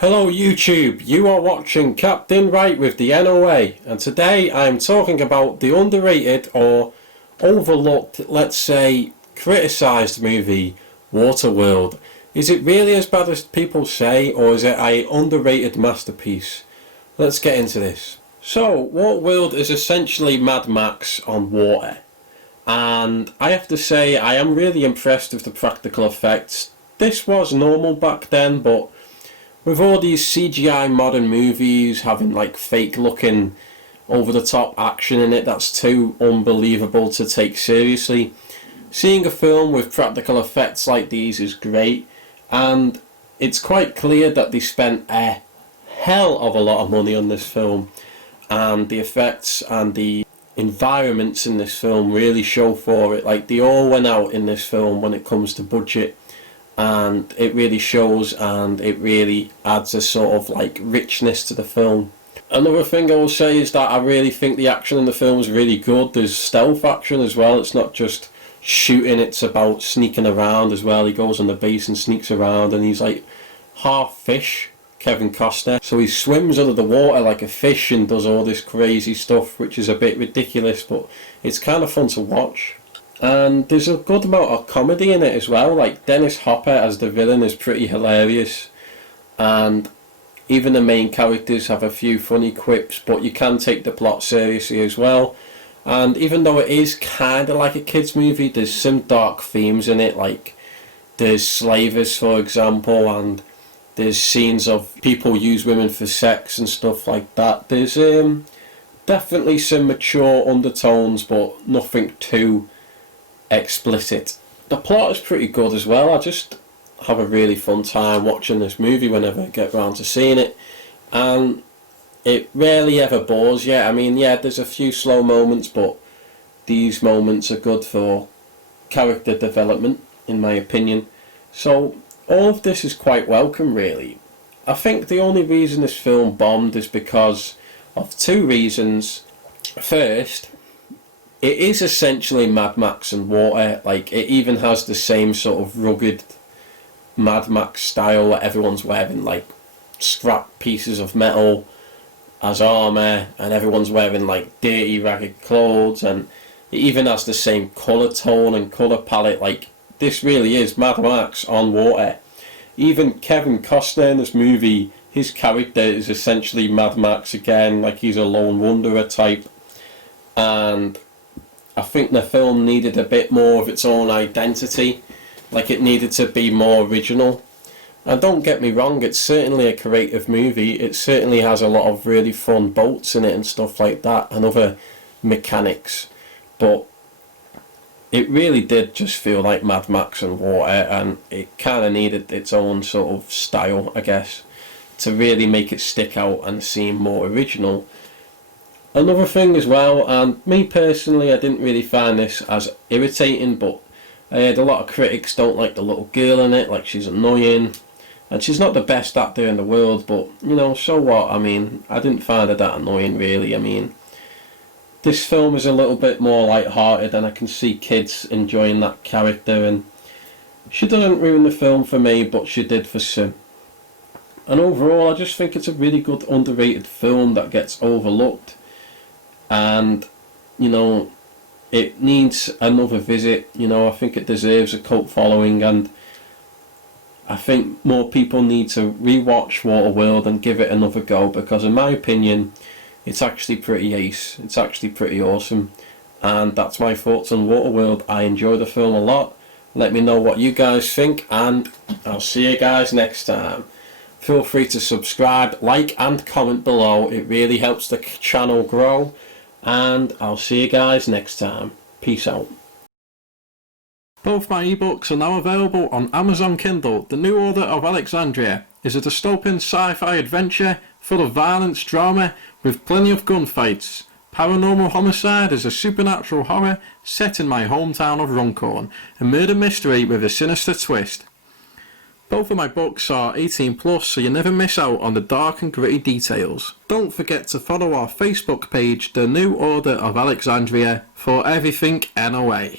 Hello YouTube, you are watching Captain Right with the NOA, and today I am talking about the underrated or overlooked, let's say criticised movie Waterworld. Is it really as bad as people say, or is it an underrated masterpiece? Let's get into this. So Waterworld is essentially Mad Max on water, and I have to say I am really impressed with the practical effects. This was normal back then, but with all these CGI modern movies having like fake looking over the top action in it that's too unbelievable to take seriously, seeing a film with practical effects like these is great, and it's quite clear that they spent a hell of a lot of money on this film, and the effects and the environments in this film really show for it. Like, they all went out in this film when it comes to budget, and it really shows, and it really adds a sort of like richness to the film. Another thing I will say is that I really think the action in the film is really good. There's stealth action as well, it's not just shooting, it's about sneaking around as well. He goes on the base and sneaks around, and he's like half fish, Kevin Costner, so he swims under the water like a fish and does all this crazy stuff which is a bit ridiculous, but it's kind of fun to watch. And there's a good amount of comedy in it as well. Like, Dennis Hopper as the villain is pretty hilarious, and even the main characters have a few funny quips, but you can take the plot seriously as well. And even though it is kind of like a kids movie, there's some dark themes in it, like there's slavers for example, and there's scenes of people use women for sex and stuff like that. There's definitely some mature undertones, but nothing too explicit. The plot is pretty good as well. I just have a really fun time watching this movie whenever I get round to seeing it, and it rarely ever bores you. I mean, yeah, there's a few slow moments, but these moments are good for character development in my opinion. So all of this is quite welcome really. I think the only reason this film bombed is because of two reasons. First, it is essentially Mad Max and water. Like, it even has the same sort of rugged Mad Max style where everyone's wearing like scrap pieces of metal as armour, and everyone's wearing like dirty ragged clothes, and it even has the same colour tone and colour palette. Like, this really is Mad Max on water. Even Kevin Costner in this movie, his character is essentially Mad Max again, like he's a lone wanderer type, and I think the film needed a bit more of its own identity. Like, it needed to be more original. And don't get me wrong, it's certainly a creative movie. It certainly has a lot of really fun boats in it and stuff like that, and other mechanics. But it really did just feel like Mad Max and water, and it kind of needed its own sort of style, I guess, to really make it stick out and seem more original. Another thing as well, and me personally, I didn't really find this as irritating, but I heard a lot of critics don't like the little girl in it, like she's annoying, and she's not the best actor in the world, but you know, so what? I mean, I didn't find her that annoying really. I mean, this film is a little bit more light-hearted, and I can see kids enjoying that character, and she doesn't ruin the film for me, but she did for some. And overall, I just think it's a really good underrated film that gets overlooked, and you know, it needs another visit. You know, I think it deserves a cult following, and I think more people need to rewatch Waterworld and give it another go, because in my opinion it's actually pretty ace, it's actually pretty awesome. And that's my thoughts on Waterworld. I enjoy the film a lot. Let me know what you guys think, and I'll see you guys next time. Feel free to subscribe, like and comment below, it really helps the channel grow, and I'll see you guys next time. Peace out. Both my ebooks are now available on Amazon Kindle. The New Order of Alexandria is a dystopian sci-fi adventure full of violence, drama, with plenty of gunfights. Paranormal Homicide is a supernatural horror set in my hometown of Runcorn, a murder mystery with a sinister twist. Both of my books are 18+, so you never miss out on the dark and gritty details. Don't forget to follow our Facebook page, The New Order of Alexandria, for everything NOA.